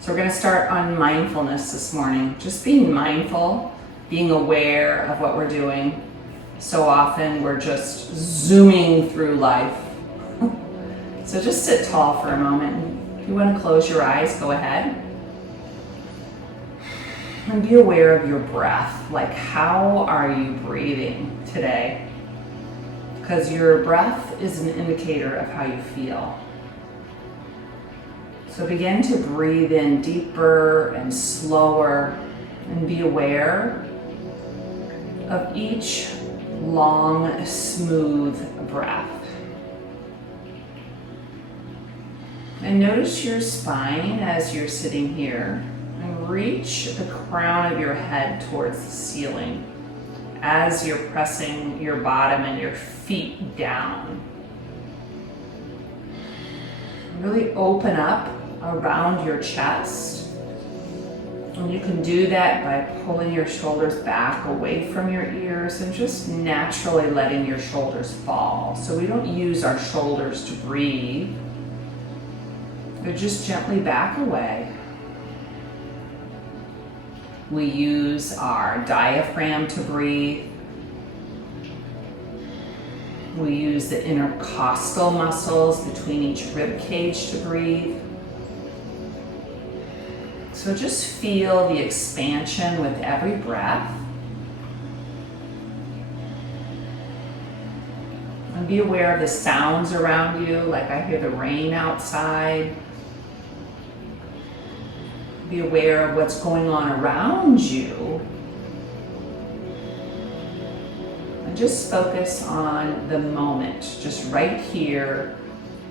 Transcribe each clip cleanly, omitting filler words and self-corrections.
So we're going to start on mindfulness this morning. Just being mindful, being aware of what we're doing. So often we're just zooming through life. So just sit tall for a moment. If you want to close your eyes, go ahead. And be aware of your breath. Like, how are you breathing today? Because your breath is an indicator of how you feel. So begin to breathe in deeper and slower and be aware of each long, smooth breath. And notice your spine as you're sitting here, and reach the crown of your head towards the ceiling as you're pressing your bottom and your feet down. Really open up around your chest. And you can do that by pulling your shoulders back away from your ears and just naturally letting your shoulders fall. So we don't use our shoulders to breathe. They're just gently back away. We use our diaphragm to breathe. We use the intercostal muscles between each rib cage to breathe. So just feel the expansion with every breath. And be aware of the sounds around you, like I hear the rain outside. Be aware of what's going on around you. And just focus on the moment, just right here,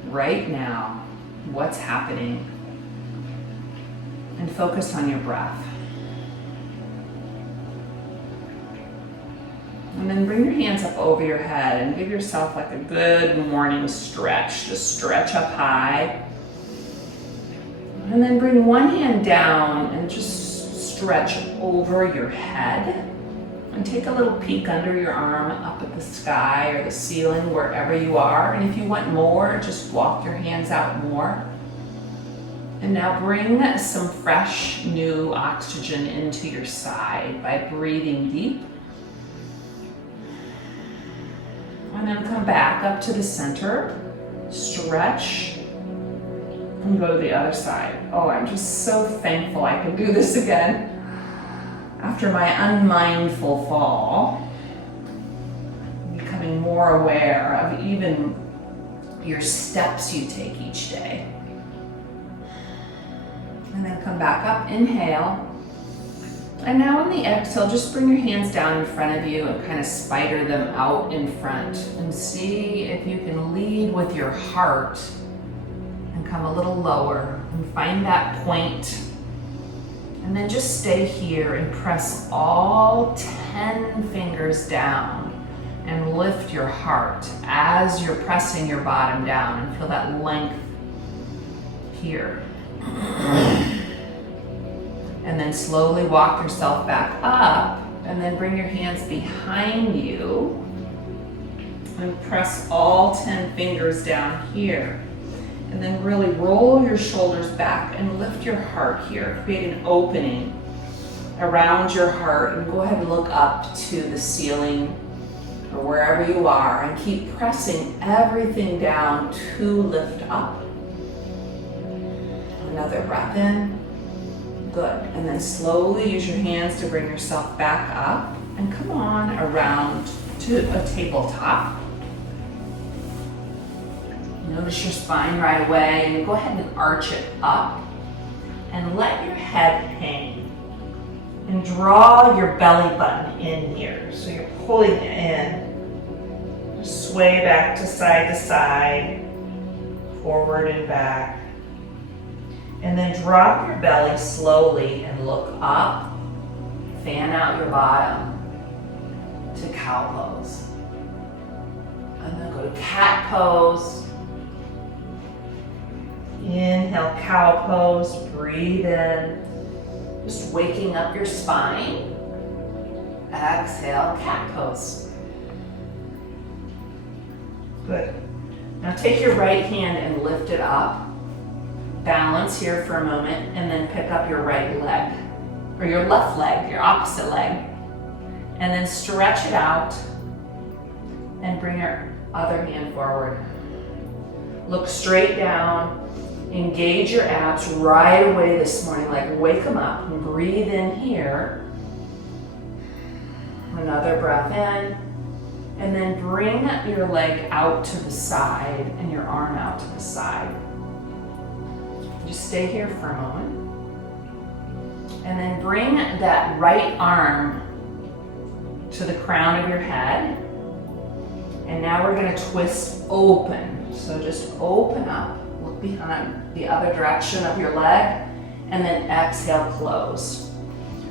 right now, what's happening. And focus on your breath. And then bring your hands up over your head and give yourself like a good morning stretch. Just stretch up high. And then bring one hand down and just stretch over your head. And take a little peek under your arm up at the sky or the ceiling, wherever you are. And if you want more, just walk your hands out more. And now bring some fresh, new oxygen into your side by breathing deep. And then come back up to the center, stretch, and go to the other side. Oh, I'm just so thankful I can do this again. After my unmindful fall, becoming more aware of even your steps you take each day. And then come back up, inhale. And now on the exhale, just bring your hands down in front of you and kind of spider them out in front. And see if you can lead with your heart and come a little lower and find that point. And then just stay here and press all 10 fingers down and lift your heart as you're pressing your bottom down and feel that length here. And then slowly walk yourself back up and then bring your hands behind you and press all 10 fingers down here. And then really roll your shoulders back and lift your heart here. Create an opening around your heart and go ahead and look up to the ceiling or wherever you are and keep pressing everything down to lift up. Another breath in. Good. And then slowly use your hands to bring yourself back up and come on around to a tabletop. Notice your spine right away and go ahead and arch it up and let your head hang. And draw your belly button in here. So you're pulling it in. Just sway back to side, forward and back. And then drop your belly slowly and look up. Fan out your bottom to cow pose. And then go to cat pose. Inhale, cow pose, breathe in. Just waking up your spine. Exhale, cat pose. Good. Now take your right hand and lift it up. balance here for a moment and then pick up your right leg, or your left leg, your opposite leg, and then stretch it out and bring your other hand forward. Look straight down, engage your abs right away this morning, like wake them up and breathe in here. Another breath in, and then bring your leg out to the side and your arm out to the side. Just stay here for a moment. And then bring that right arm to the crown of your head. And now we're going to twist open. So just open up, look behind the other direction of your leg, and then exhale, close.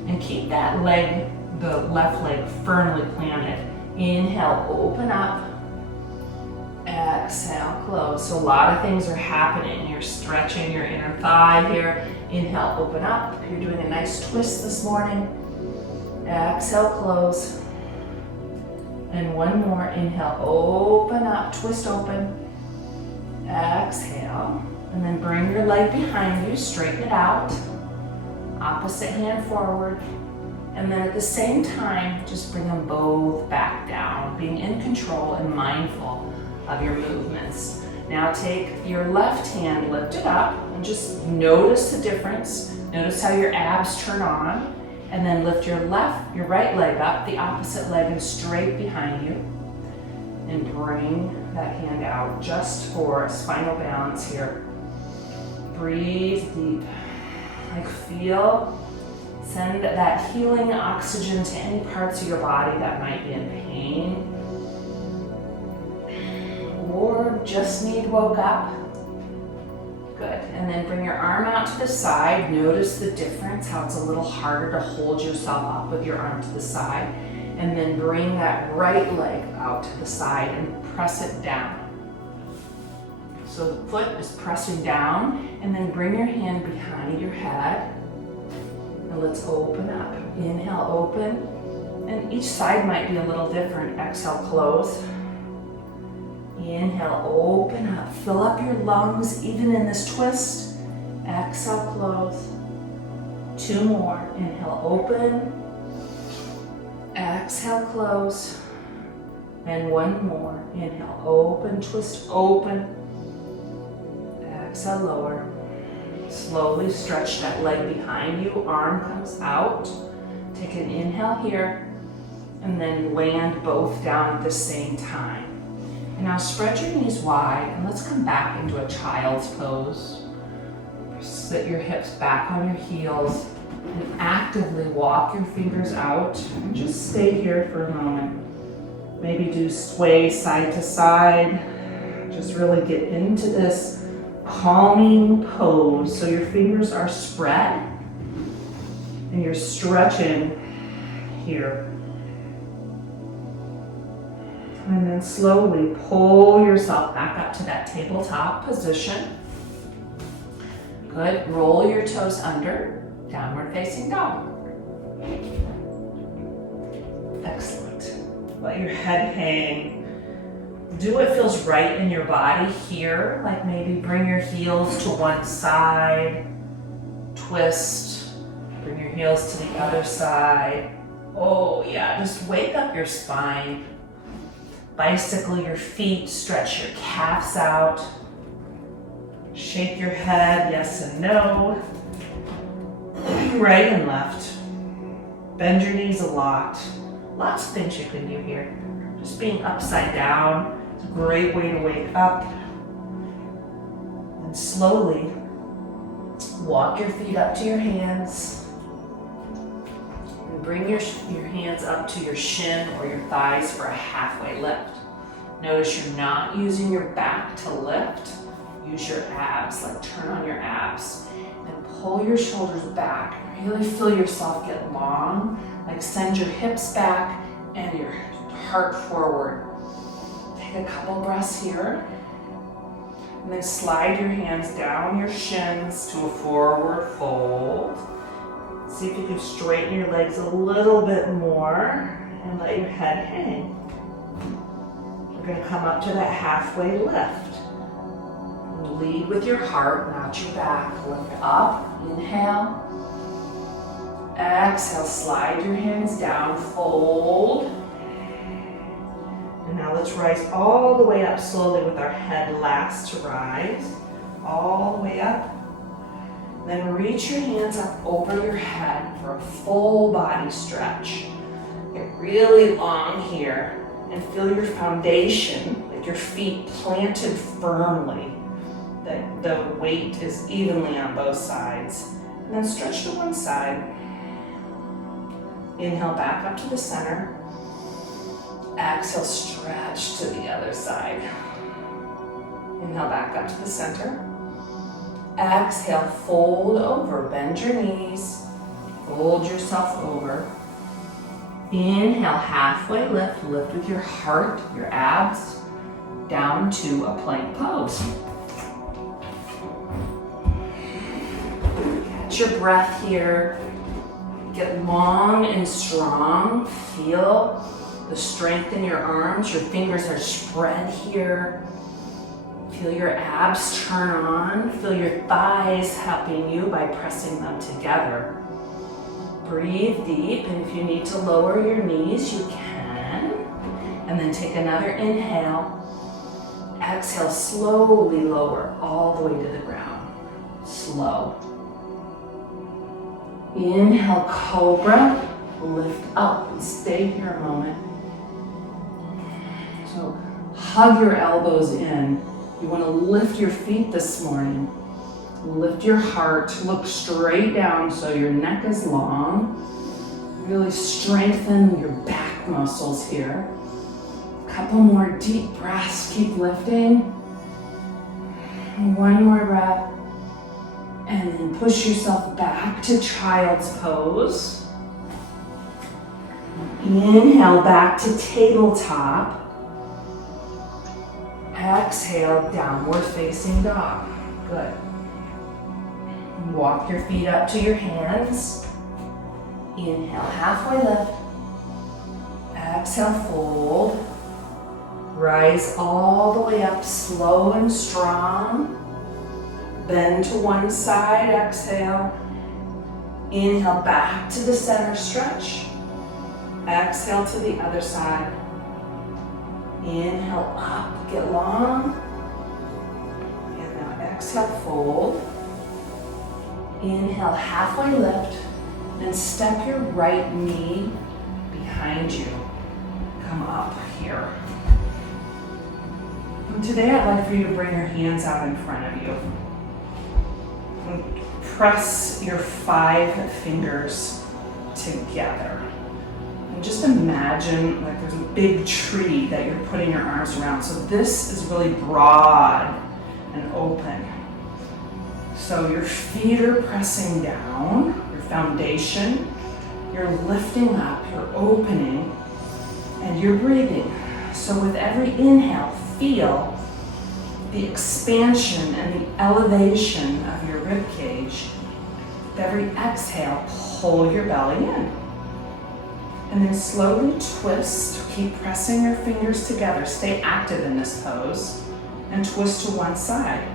And keep that leg, the left leg, firmly planted. Inhale, open up. Exhale, close. So a lot of things are happening. You're stretching your inner thigh here. Inhale, open up. You're doing a nice twist this morning. Exhale, close. And one more. Inhale, open up, twist open. Exhale. And then bring your leg behind you, straighten it out. Opposite hand forward. And then at the same time, just bring them both back down, being in control and mindful of your movements. Now take your left hand, lift it up, and just notice the difference. Notice how your abs turn on. And then lift your right leg up, the opposite leg, and straight behind you. And bring that hand out just for spinal balance here. Breathe deep. Like send that healing oxygen to any parts of your body that might be in pain or just need woke up. Good. And then bring your arm out to the side. Notice the difference, how it's a little harder to hold yourself up with your arm to the side. And then bring that right leg out to the side and press it down. So the foot is pressing down, and then bring your hand behind your head. And let's open up. Inhale, open. And each side might be a little different. Exhale, close. Inhale, open up. Fill up your lungs even in this twist. Exhale, close. Two more. Inhale, open. Exhale, close. And one more. Inhale, open, twist, open. Exhale, lower. Slowly stretch that leg behind you. Arm comes out. Take an inhale here. And then land both down at the same time. And now spread your knees wide. And let's come back into a child's pose. Sit your hips back on your heels. And actively walk your fingers out. And just stay here for a moment. Maybe do sway side to side. Just really get into this calming pose. So your fingers are spread and you're stretching here. And then slowly pull yourself back up to that tabletop position. Good. Roll your toes under. Downward facing dog. Excellent. Let your head hang. Do what feels right in your body here, like maybe bring your heels to one side, twist, bring your heels to the other side. Oh yeah, just wake up your spine. Bicycle your feet, stretch your calves out. Shake your head, yes and no. Right and left. Bend your knees a lot. Lots of things you can do here. Just being upside down. Great way to wake up. And slowly walk your feet up to your hands. And bring your hands up to your shin or your thighs for a halfway lift. Notice you're not using your back to lift. Use your abs, like turn on your abs. And pull your shoulders back. Really feel yourself get long. Like send your hips back and your heart forward. Take a couple breaths here. And then slide your hands down your shins to a forward fold. See if you can straighten your legs a little bit more and let your head hang. We're going to come up to that halfway lift. lead with your heart, not your back. Lift up, inhale. Exhale, slide your hands down, fold. And now let's rise all the way up slowly with our head last to rise. All the way up. Then reach your hands up over your head for a full body stretch. Get really long here and feel your foundation, like your feet planted firmly, that the weight is evenly on both sides. And then stretch to one side. Inhale back up to the center. Exhale, stretch to the other side. Inhale back up to the center. Exhale, fold over, bend your knees, fold yourself over. Inhale, halfway lift, lift with your heart, your abs, down to a plank pose. Catch your breath here. Get long and strong. Feel the strength in your arms. Your fingers are spread here. Feel your abs turn on. Feel your thighs helping you by pressing them together. Breathe deep, and if you need to lower your knees, you can. And then take another inhale. Exhale, slowly lower all the way to the ground. Slow. Inhale, cobra. Lift up and stay here a moment. So hug your elbows in. You want to lift your feet this morning. Lift your heart. Look straight down so your neck is long. Really strengthen your back muscles here. A couple more deep breaths. Keep lifting. One more breath. And then push yourself back to child's pose. Inhale back to tabletop. Exhale, downward facing dog. Good. Walk your feet up to your hands. Inhale, halfway lift. Exhale, fold. Rise all the way up, slow and strong. Bend to one side, exhale. Inhale, back to the center stretch. Exhale to the other side. Inhale up, get long. And now exhale, fold. Inhale, halfway lift. And step your right knee behind you. Come up here. And today I'd like for you to bring your hands out in front of you. And press your 5 fingers together. And just imagine like there's a big tree that you're putting your arms around. So this is really broad and open. So your feet are pressing down, your foundation, you're lifting up, you're opening, and you're breathing. So with every inhale, feel the expansion and the elevation of your rib cage. With every exhale, pull your belly in. And then slowly twist, keep pressing your fingers together. Stay active in this pose and twist to one side.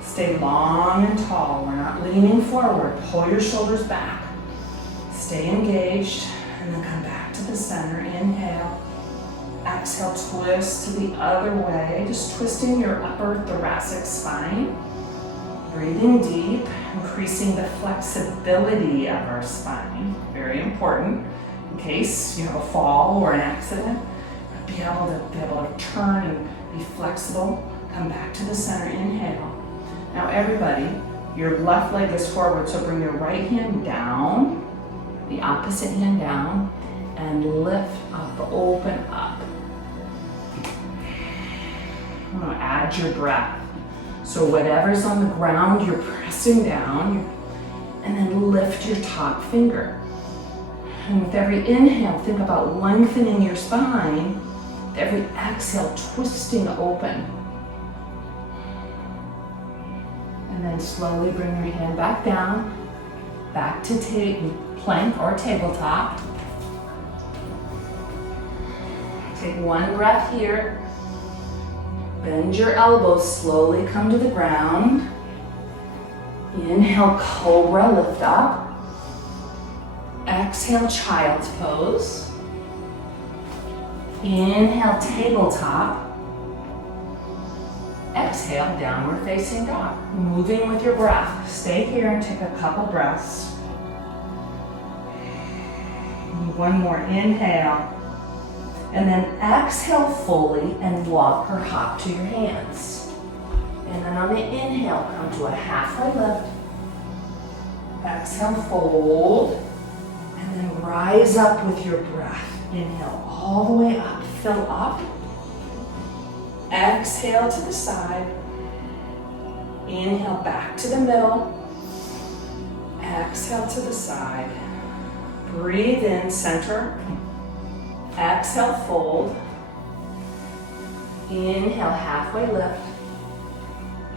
Stay long and tall. We're not leaning forward. Pull your shoulders back. Stay engaged and then come back to the center. Inhale. Exhale, twist to the other way. Just twisting your upper thoracic spine. Breathing deep, increasing the flexibility of our spine. Very important. In case you have a fall or an accident, be able to turn and be flexible. Come back to the center. Inhale. Now everybody, your left leg is forward, so bring your right hand down, the opposite hand down, and lift up, open up. I'm going to add your breath. So whatever's on the ground, you're pressing down, and then lift your top finger. And with every inhale, think about lengthening your spine. With every exhale, twisting open. And then slowly bring your hand back down, back to plank or tabletop. Take one breath here. Bend your elbows, slowly come to the ground. Inhale, cobra, lift up. Exhale, child's pose. Inhale, tabletop. Exhale, downward facing dog. Moving with your breath. Stay here and take a couple breaths. One more inhale. And then exhale fully and walk or hop to your hands. And then on the inhale, come to a halfway lift. Exhale, fold. And then rise up with your breath. Inhale all the way up, fill up. Exhale to the side. Inhale back to the middle. Exhale to the side. Breathe in, center. Exhale, fold. Inhale, halfway lift.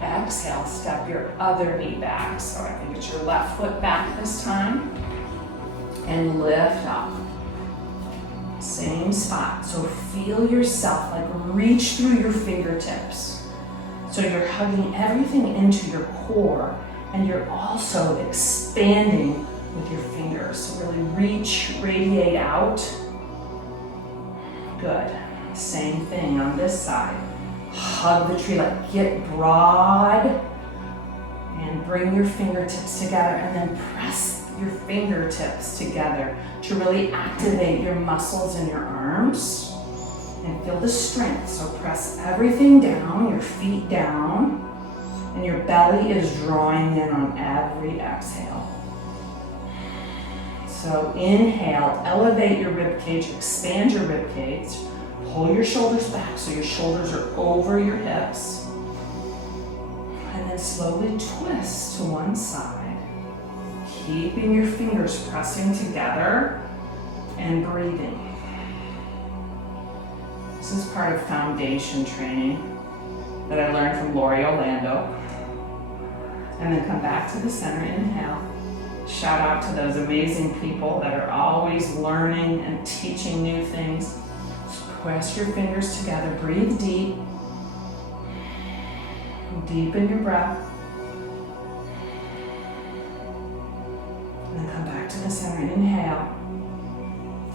Exhale, step your other knee back. So I think it's your left foot back this time. And lift up. Same spot. So feel yourself like reach through your fingertips. So you're hugging everything into your core and you're also expanding with your fingers. So really reach, radiate out. Good. Same thing on this side. Hug the tree, like get broad and bring your fingertips together and then press your fingertips together to really activate your muscles in your arms and feel the strength. So press everything down, your feet down, and your belly is drawing in on every exhale. So inhale, elevate your rib cage, expand your rib cage, pull your shoulders back so your shoulders are over your hips. And then slowly twist to one side, keeping your fingers pressing together and breathing. This is part of foundation training that I learned from Lori Orlando. And then come back to the center, inhale. Shout out to those amazing people that are always learning and teaching new things. Press your fingers together, breathe deep. Deepen your breath. And then come back to the center, inhale.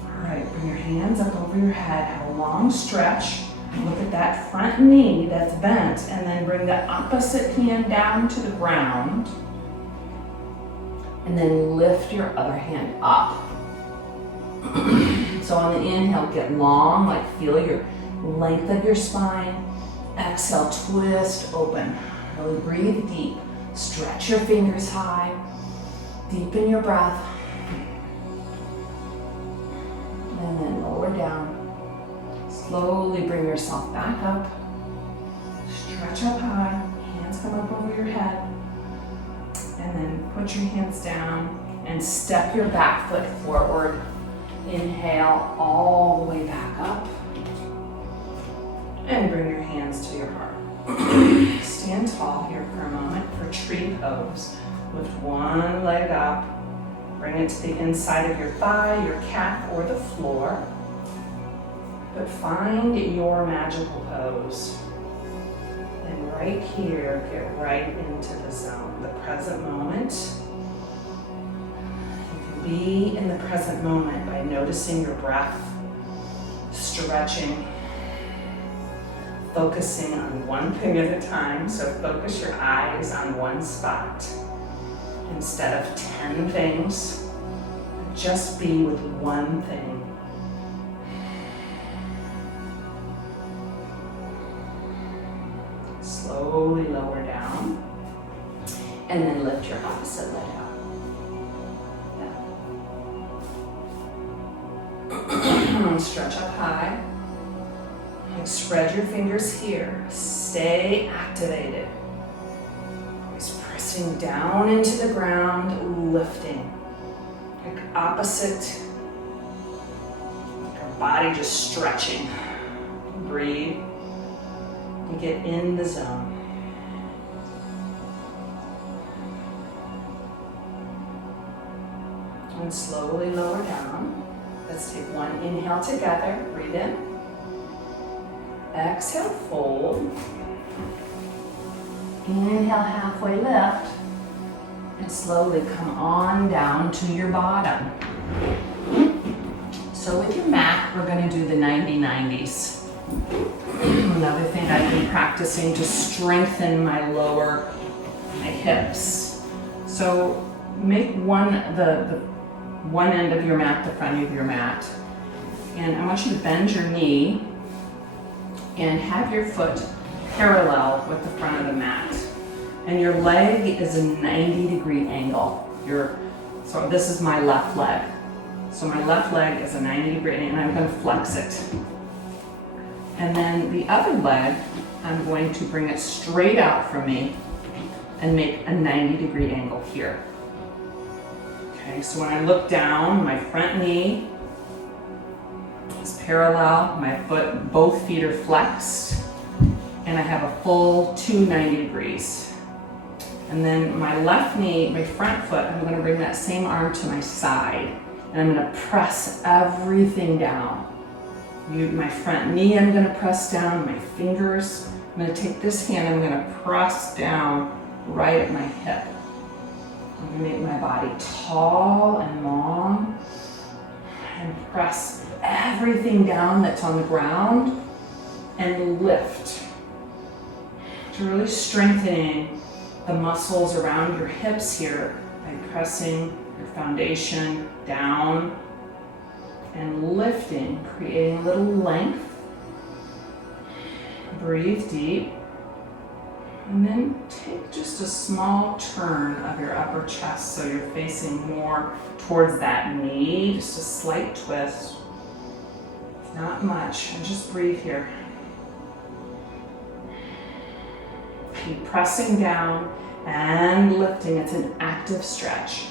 All right, bring your hands up over your head, have a long stretch. Look at that front knee that's bent, and then bring the opposite hand down to the ground. And then lift your other hand up. So on the inhale, get long, like feel your length of your spine. Exhale, twist, open. Really breathe deep. Stretch your fingers high. Deepen your breath. And then lower down. Slowly bring yourself back up. Stretch up high. Hands come up over your head. And then put your hands down and step your back foot forward. Inhale all the way back up. And bring your hands to your heart. Stand tall here for a moment for tree pose. Lift one leg up. Bring it to the inside of your thigh, your calf, or the floor. But find your magical pose. And right here, get right into the zone, the present moment. You can be in the present moment by noticing your breath, stretching, focusing on one thing at a time. So focus your eyes on one spot instead of 10 things. Just be with one thing. Slowly lower down, and then lift your opposite leg up. Yeah. Stretch up high. And spread your fingers here. Stay activated. Always pressing down into the ground, lifting. Like opposite. Your body just stretching. Breathe. And get in the zone. And slowly lower down. Let's take one inhale together. Breathe in. Exhale, fold. Inhale, halfway lift. And slowly come on down to your bottom. So with your mat, we're going to do the 90-90s. Another thing I've been practicing to strengthen my hips. So make the one end of your mat the front of your mat. And I want you to bend your knee and have your foot parallel with the front of the mat. And your leg is a 90-degree angle. So this is my left leg. So my left leg is a 90-degree angle, and I'm going to flex it. And then the other leg, I'm going to bring it straight out from me and make a 90-degree angle here. Okay, so when I look down, my front knee is parallel, both feet are flexed, and I have a full 290 degrees. And then my left knee, my front foot, I'm going to bring that same arm to my side, and I'm going to press everything down. My front knee, I'm going to press down, my fingers. I'm going to take this hand, I'm going to press down right at my hip. I'm going to make my body tall and long, and press everything down that's on the ground, and lift. So really strengthening the muscles around your hips here by pressing your foundation down and lifting, creating a little length. Breathe deep. And then take just a small turn of your upper chest so you're facing more towards that knee. Just a slight twist. Not much. And just breathe here. Keep pressing down and lifting. It's an active stretch.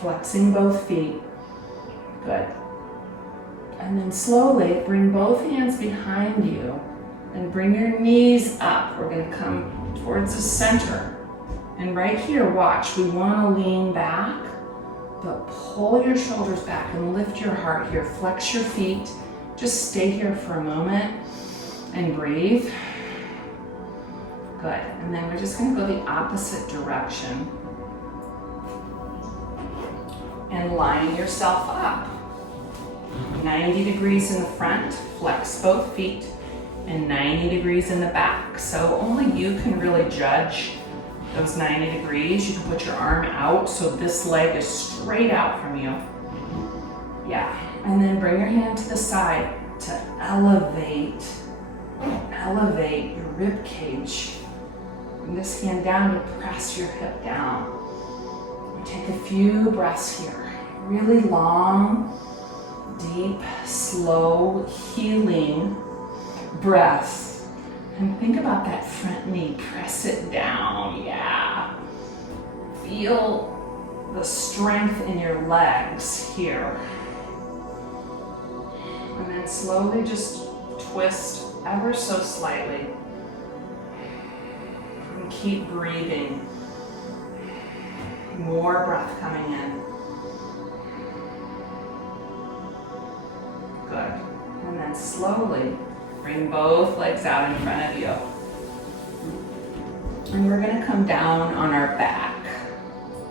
Flexing both feet. Good. And then slowly bring both hands behind you and bring your knees up. We're going to come towards the center. And right here, watch, we want to lean back, but pull your shoulders back and lift your heart here. Flex your feet. Just stay here for a moment and breathe. Good. And then we're just going to go the opposite direction and line yourself up. 90 degrees in the front, flex both feet, and 90 degrees in the back. So only you can really judge those 90 degrees. You can put your arm out so this leg is straight out from you. Yeah. And then bring your hand to the side to elevate your rib cage. Bring this hand down to press your hip down. Take a few breaths here. Really long, deep, slow, healing breaths. And think about that front knee. Press it down. Yeah. Feel the strength in your legs here. And then slowly just twist ever so slightly. And keep breathing. More breath coming in. Good. And then slowly bring both legs out in front of you. And we're going to come down on our back.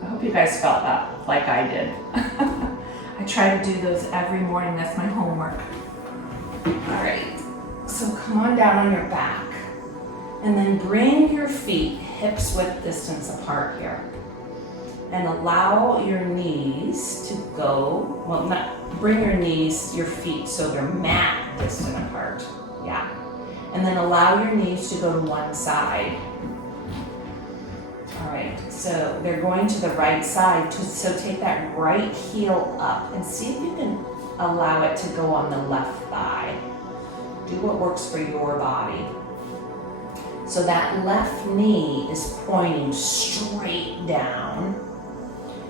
I hope you guys felt that like I did. I try to do those every morning. That's my homework. All right. So come on down on your back. And then bring your feet hips width distance apart here. And allow your knees to go, bring your feet so they're mat distant apart. Yeah. And then allow your knees to go to one side. All right, so they're going to the right side. So take that right heel up and see if you can allow it to go on the left thigh. Do what works for your body. So that left knee is pointing straight down.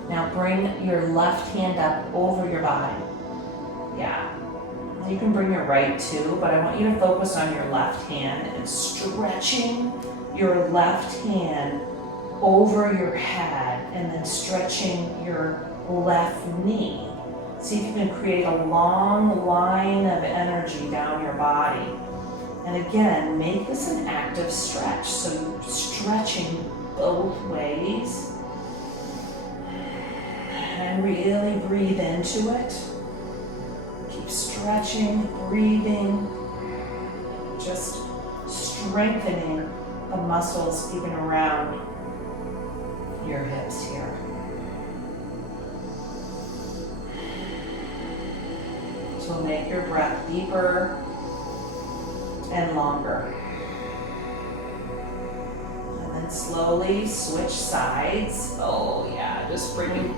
Now bring your left hand up over your body. Yeah. You can bring your right too, but I want you to focus on your left hand and stretching your left hand over your head and then stretching your left knee. See if you can create a long line of energy down your body. And again, make this an active stretch. So you're stretching both ways. And really breathe into it. Keep stretching, breathing, just strengthening the muscles even around your hips here. So make your breath deeper and longer. And then slowly switch sides. Oh yeah, just bring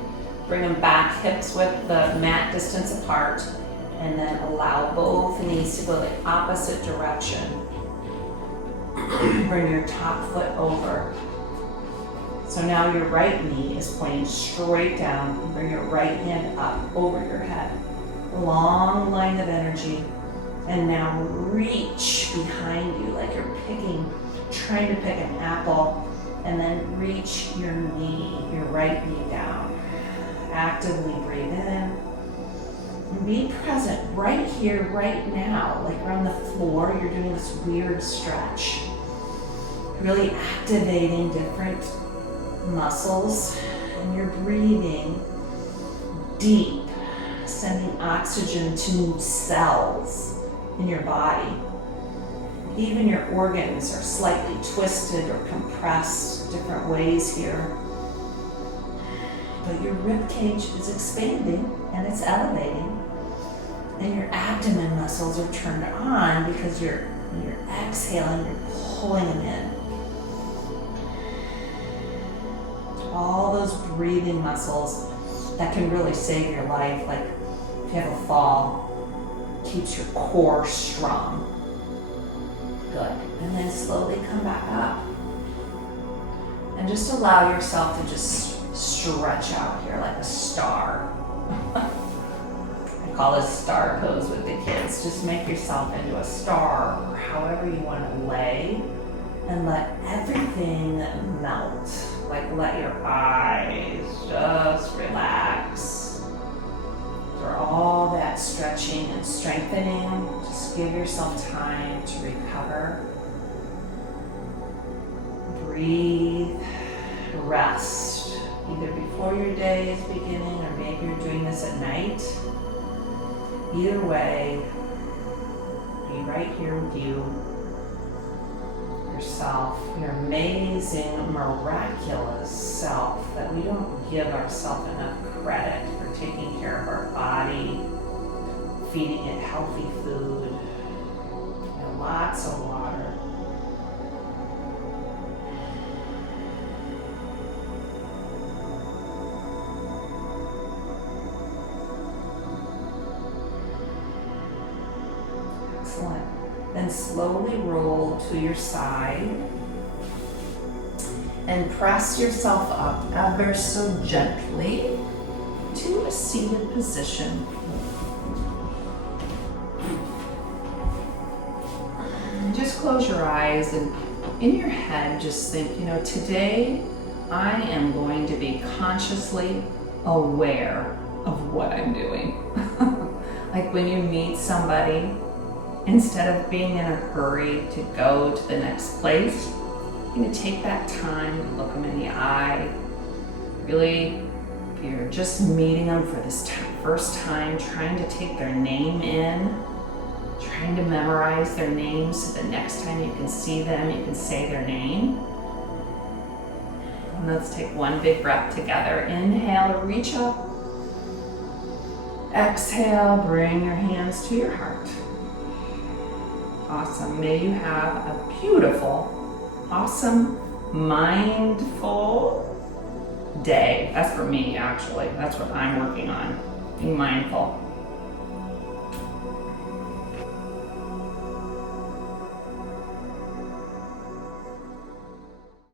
them back, hips width the mat distance apart, and then allow both knees to go the opposite direction. Bring your top foot over. So now your right knee is pointing straight down. Bring your right hand up over your head. Long line of energy. And now reach behind you like you're trying to pick an apple, and then reach your knee, your right knee down. Actively breathe in. And be present right here, right now. Like you're on the floor, you're doing this weird stretch. Really activating different muscles, and you're breathing deep, sending oxygen to cells in your body. Even your organs are slightly twisted or compressed different ways here. But your rib cage is expanding and it's elevating. And your abdomen muscles are turned on because you're exhaling, you're pulling them in. All those breathing muscles that can really save your life, like if you have a fall, keeps your core strong. Good. And then slowly come back up. And just allow yourself to just stretch out here like a star. I call this star pose with the kids. Just make yourself into a star, or however you want to lay, and let everything melt. Like let your eyes just relax. For all that stretching and strengthening, just give yourself time to recover. Breathe, rest, either before your day is beginning or maybe you're doing this at night. Either way, be right here with you, yourself, your amazing, miraculous self that we don't give ourselves enough credit for taking care of our body, feeding it healthy food, and lots of water. Excellent. Then slowly roll to your side and press yourself up ever so gently to a seated position. And just close your eyes and in your head just think, today I am going to be consciously aware of what I'm doing. Like when you meet somebody, instead of being in a hurry to go to the next place, you're going to take that time to look them in the eye. Really, if you're just meeting them for this first time, trying to take their name in, trying to memorize their name so the next time you can see them, you can say their name. And let's take one big breath together. Inhale, reach up. Exhale, bring your hands to your heart. Awesome. May you have a beautiful, awesome, mindful day. That's for me, actually. That's what I'm working on. Being mindful.